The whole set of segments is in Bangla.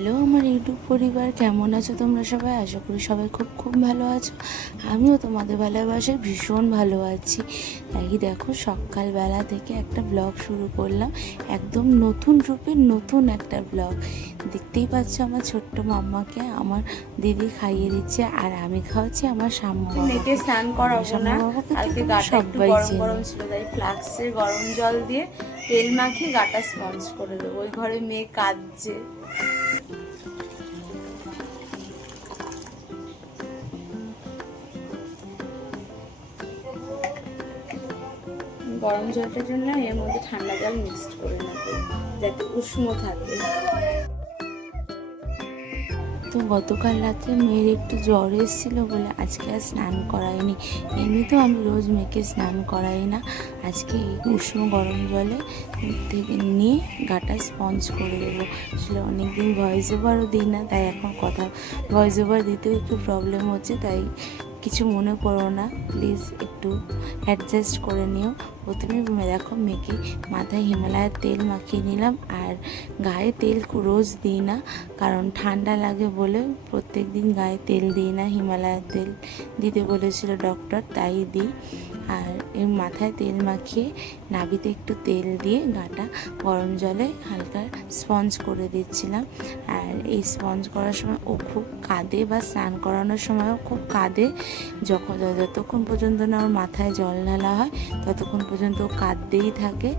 হ্যালো আমার ইউটিউব পরিবার কেমন আছো তোমরা সবাই? আশা করি সবাই খুব খুব ভালো আছো। আমিও তোমাদের ভালোবাসায় ভীষণ ভালো আছি। তাই দেখো সকালবেলা থেকে একটা ব্লগ শুরু করলাম। একদম নতুন রূপে নতুন একটা ব্লগ দেখতেই পাচ্ছ আমার ছোট্ট মাম্মাকে আমার দিদি খাইয়ে দিচ্ছে আর আমি খাওয়াচ্ছি আমার সাম্য মেয়েকে স্নান করাবো না। কালকে গাটা একটু সবাই গরম গরম ছিল তাই ফ্লাক্সের গরম জল দিয়ে তেল মাখিয়ে গাটা স্পঞ্জ করে দেবো। ওই ঘরে মেয়ে কাঁদছে। গরম জলটার জন্য এর মধ্যে ঠান্ডা জল মিক্সড করে নেব, যাতে উষ্ণ থাকে। তো গতকাল রাতে মেয়ের একটু জ্বর এসেছিল বলে আজকে আর স্নান করাইনি এমনিতেও আমি রোজ মেয়েকে স্নান করাই না। আজকে উষ্ণ গরম জলে থেকে নিয়ে গাটা স্পঞ্জ করে দেবো। আসলে অনেকদিন ভয়েস ওভারও দিই না, তাই এখন কথা ভয়েস ওভার দিতেও একটু প্রবলেম হচ্ছে, তাই কিছু মনে করো না। প্লিজ একটু অ্যাডজাস্ট করে নিও। প্রথমে দেখো মেয়েকে মাথায় হিমালয়ের তেল মাখিয়ে নিলাম আর গায়ে তেল রোজ দিই না, কারণ ঠান্ডা লাগে বলে প্রত্যেক দিন গায়ে তেল দিই না, হিমালয়ের তেল দিতে বলেছিল ডক্টর তাই দিই। আর এই মাথায় তেল মাখিয়ে নাভিতে একটু তেল দিয়ে গাটা গরম জলে হালকা স্পঞ্জ করে দিচ্ছিলাম। আর এই স্পঞ্জ করার সময় ও খুব কাঁদে বা স্নান করানোর সময়ও খুব কাঁদে। যখন যতক্ষণ পর্যন্ত না ওর মাথায় জল ঢালা হয়, ততক্ষণ পর্যন্ত ও কাঁদতেই থাকে।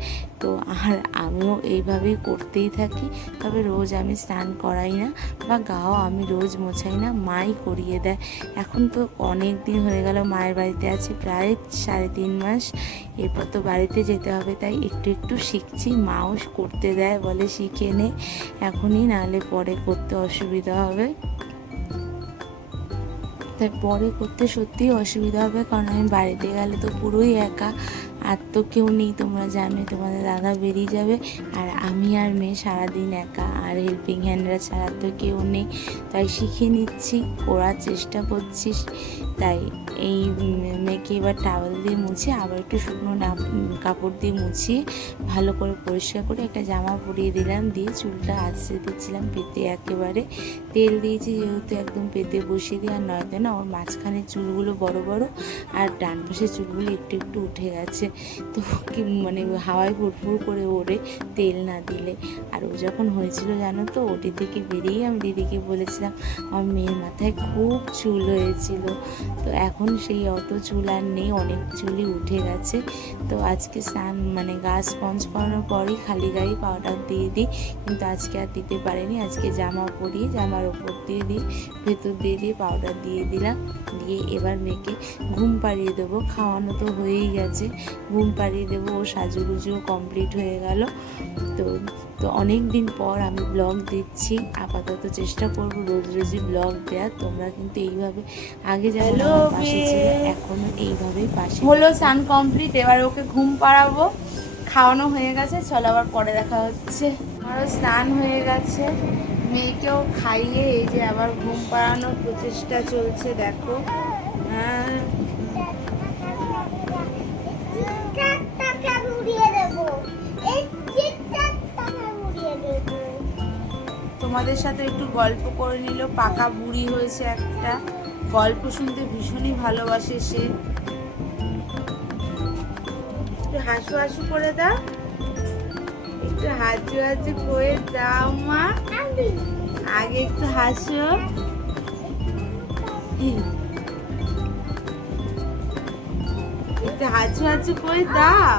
তো আর আমিও এইভাবেই করতেই থাকি। তবে রোজ আমি স্নান করাই না বা গাও আমি রোজ মোছাই না, মাই করিয়ে দেয়। এখন তো অনেক দিন হয়ে গেল মায়ের বাড়িতে আছি, প্রায় সাড়ে তিন মাস। এরপর তো বাড়িতে যেতে হবে, তাই একটু একটু শিখছি। মাও করতে দেয় বলে শিখে নে, এখনই নাহলে পরে করতে অসুবিধা হবে। তাই পরে করতে সত্যিই অসুবিধা হবে, কারণ আমি বাড়িতে গেলে তো পুরোই একা। আর তো কেউ নেই, তোমরা জানোই তোমাদের দাদা বেরিয়ে যাবে আর আমি আর মেয়ে সারাদিন একা। আর হেল্পিং হ্যান্ডরা ছাড়া তো কেউ নেই। তাই শিখে নিচ্ছি, করার চেষ্টা করছিস। তাই এই মেয়েকে এবার টাওয়েল দিয়ে মুছে আবার একটু শুকনো কাপড় দিয়ে মুছিয়ে ভালো করে পরিষ্কার করে একটা জামা পরিয়ে দিলাম। দিয়ে চুলটা আছড়ে দিচ্ছিলাম পেতে একেবারে। তেল দিয়েছি যেহেতু একদম পেতে বসিয়ে দিই, আর নয়তো না ওর মাঝখানে চুলগুলো বড় বড় আর ডান পাশে চুলগুলো একটু একটু উঠে গেছে। তো কি মানে হাওয়ায় ফুরফুর করে ওড়ে তেল না দিলে। আর ও যখন হয়েছিল জানো তো ওটি থেকে বেরিয়ে আমি দিদিকে বলেছিলাম, আমার মেয়ের মাথায় খুব চুল হয়েছিল। তো এখন সেই অত চুল আর নেই, অনেক চুলই উঠে গেছে। তো আজকে স্নান মানে গা স্পঞ্জ করানোর পরই খালি গায়ে পাউডার দিয়ে দিই, কিন্তু আজকে আর দিতে পারিনি। আজকে জামা পরিয়ে, জামার ওপর দিয়ে দিই, ভেতর দিয়ে দিয়ে পাউডার দিয়ে দিলাম। দিয়ে এবার মেয়েকে ঘুম পাড়িয়ে দেবো। খাওয়ানো তো হয়েই গেছে। ঘুম পাড়িয়ে দেবো, ও সাজুগুজুও কমপ্লিট হয়ে গেল। তো তো অনেক দিন পর আমি ব্লগ দিচ্ছি। আপাতত চেষ্টা করব রোজ রোজই ব্লগ দেওয়ার। তোমরা কিন্তু এইভাবে আগে পাশে ছিলে এখনও এইভাবেই পাশে হলো স্নান কমপ্লিট এবার ওকে ঘুম পাড়াবো। খাওয়ানো হয়ে গেছে চলো আবার পরে দেখা হচ্ছে। আমারও স্নান হয়ে গেছে। মেয়েকেও খাইয়ে এই যে আবার ঘুম পাড়ানোর প্রচেষ্টা চলছে দেখো। হ্যাঁ। তোমাদের সাথে একটু গল্প করে নিল। পাকা বুড়ি হয়েছে একটা। গল্প শুনতে ভীষণই ভালোবাসে সে। একটু হাসু হাসু করে দাও। একটু হাজু হাজু করে দাও মা। আগে একটু হাসো। একটু হাজু হাজু করে দাও।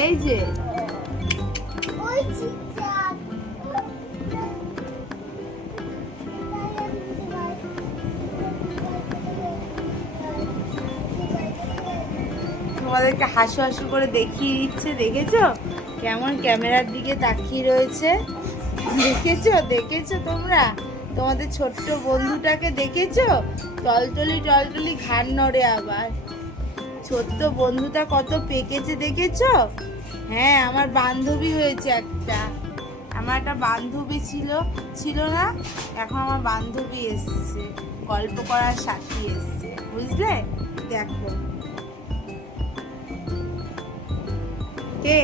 এই যে। তোমাদেরকে হাসু হাসু করে দেখিয়ে দিচ্ছে, দেখেছ? কেমন ক্যামেরার দিকে তাকিয়ে রয়েছে? দেখেছ? দেখেছ তোমরা? তোমাদের ছোট্ট বন্ধুটাকে দেখেছ? টলটলি টলটলি ঘাড় নড়ে আবার। ছোট্ট বন্ধুটা কত পেকেছে দেখেছ? হ্যাঁ আমার বান্ধবী হয়েছে একটা। আমার একটা বান্ধবী ছিল ছিল না? এখন আমার বান্ধবী এসছে। গল্প করার সাথী এসছে। বুঝলে? দেখো। কে?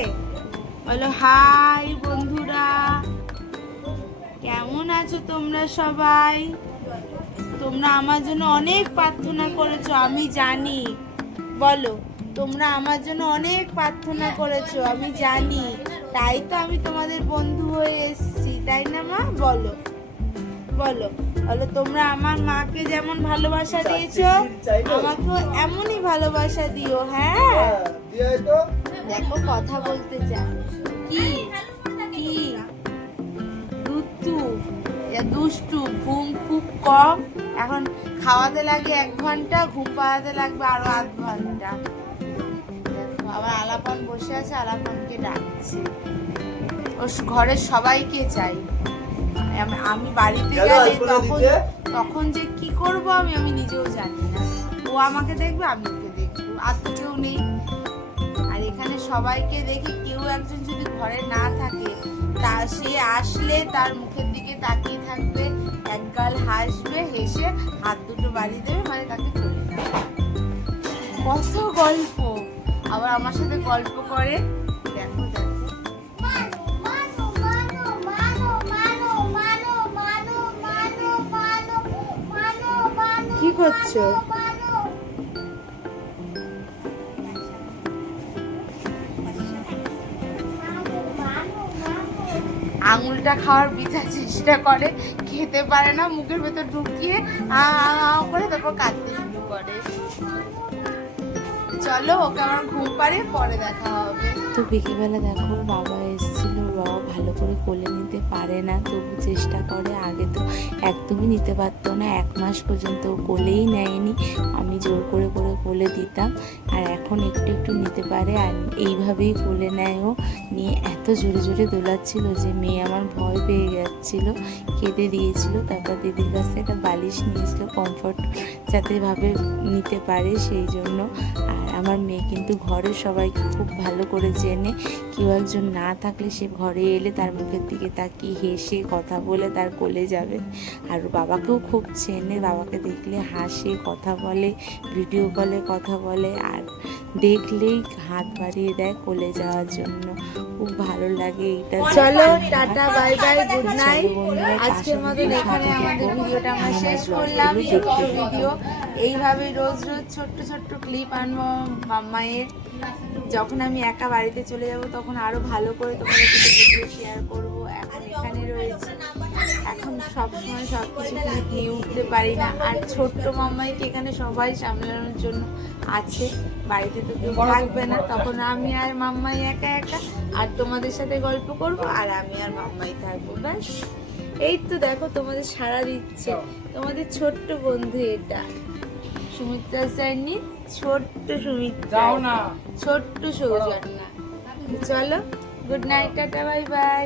বলো হাই বন্ধুরা কেমন আছো তোমরা সবাই? তোমরা আমার জন্য অনেক প্রার্থনা করেছ আমি জানি। বলো তোমরা আমার জন্য অনেক প্রার্থনা করেছ আমি জানি। তাই তো আমি তোমাদের বন্ধু হয়ে এসেছি তাই না মা? বলো বলো বলো তোমরা আমার মাকে যেমন ভালোবাসা দিয়েছ আমাকেও এমনই ভালোবাসা দিও হ্যাঁ? দেখো কথা বলতে চাই কি? কি? দুটু এ দুষ্টু ঘুম খুব কম। এখন খাওয়াতে লাগে এক ঘণ্টা ঘুম পাড়াতে লাগবে আরও আধ ঘণ্টা। দেখো, আবার আলাপান বসে আছে আলাপনকে ডাকছে। ও ঘরের সবাইকে চাই। আমি- আমি বাড়িতে গেলো গেলে তখন তখন যে কি করব আমি আমি নিজেও জানি না। ও আমাকে দেখবে আমি ওকে দেখব। আর তো কেউ নেই। মানে সবাইকে দেখি কেউ একজন যদি ঘরে না থাকে, তা সে আসলে তার মুখের দিকে তাকিয়ে থাকবে একগাল হাসবে, হেসে হাত দুটো বাড়ি দেবে মানে তাকে চলে যাবে। কত গল্প! আবার আমার সাথে গল্প করে। দেখো দেখো। কি করছ? আঙুলটা খাওয়ার বৃথা চেষ্টা করে, খেতে পারে না, মুখের ভেতর ঢুকিয়ে করে তারপর কাঁদতে শুরু করে। চলো, ওকে আমার ঘুম পাড়ে পরে দেখা হবে। তো বিকেলবেলা দেখো, বাবা এসেছিল বাবা ভালো করে কোলে নিতে পারে না, তবু চেষ্টা করে। আগে তো একদমই নিতে পারতো না। এক মাস পর্যন্ত কোলেই নেয়নি। আমি জোর করে করে কোলে দিতাম। আর এখন একটু একটু নিতে পারে। আর এইভাবেই কোলে নেয় ও। নিয়ে এত জোরে জোরে দোলাচ্ছিল যে মেয়ে আমার ভয় পেয়ে যাচ্ছিল। কেঁদে দিয়েছিল। তারপর দিদির কাছ একটা বালিশ নিয়েছিল। কমফর্ট যাতে ভাবে নিতে পারে সেই জন্য। আর আমার মেয়ে কিন্তু ঘরের সবাইকে খুব ভালো করে চেনে। কেউ একজন না থাকলে সে ঘরে এলে তার মুখের দিকে তাকিয়ে হেসে কথা বলে তার কোলে যাবে। আর বাবাকেও খুব চেনে বাবাকে দেখলে হাসে কথা বলে ভিডিও কলে কথা বলে আর দেখলেই হাত বাড়িয়ে দেয় কোলে যাওয়ার জন্য। খুব ভালো লাগে এটা চলো tata bye bye good night আজকের মতন এখানে আমাদের ভিডিওটা আমরা শেষ করলাম। ভিডিও এইভাবে রোজ রোজ ছোট্ট ছোট্ট ক্লিপ আনব মাম্মায়ের। যখন আমি একা বাড়িতে চলে যাব, তখন আরও ভালো করে তোমাদের সাথে ভিডিও শেয়ার করব। এখন এখানে রয়েছে। এখন সবসময় সব কিছু নিয়ে উঠতে পারি না। আর ছোট্ট মাম্মাইকে এখানে সবাই সামলানোর জন্য আছে। বাড়িতে তো কেউ থাকবে না। তখন আমি আর মাম্মাই একা একা। আর তোমাদের সাথে গল্প করব, আর আমি আর মাম্মাই থাকব। ব্যাস। এই তো দেখো তোমাদের সারা দিচ্ছে। তোমাদের ছোট্ট বন্ধু এটা। সুমিত্রা সাইনি ছোট্ট সুমিত্রা ছোট্ট সৌজন্যা। চলো good night tata bye bye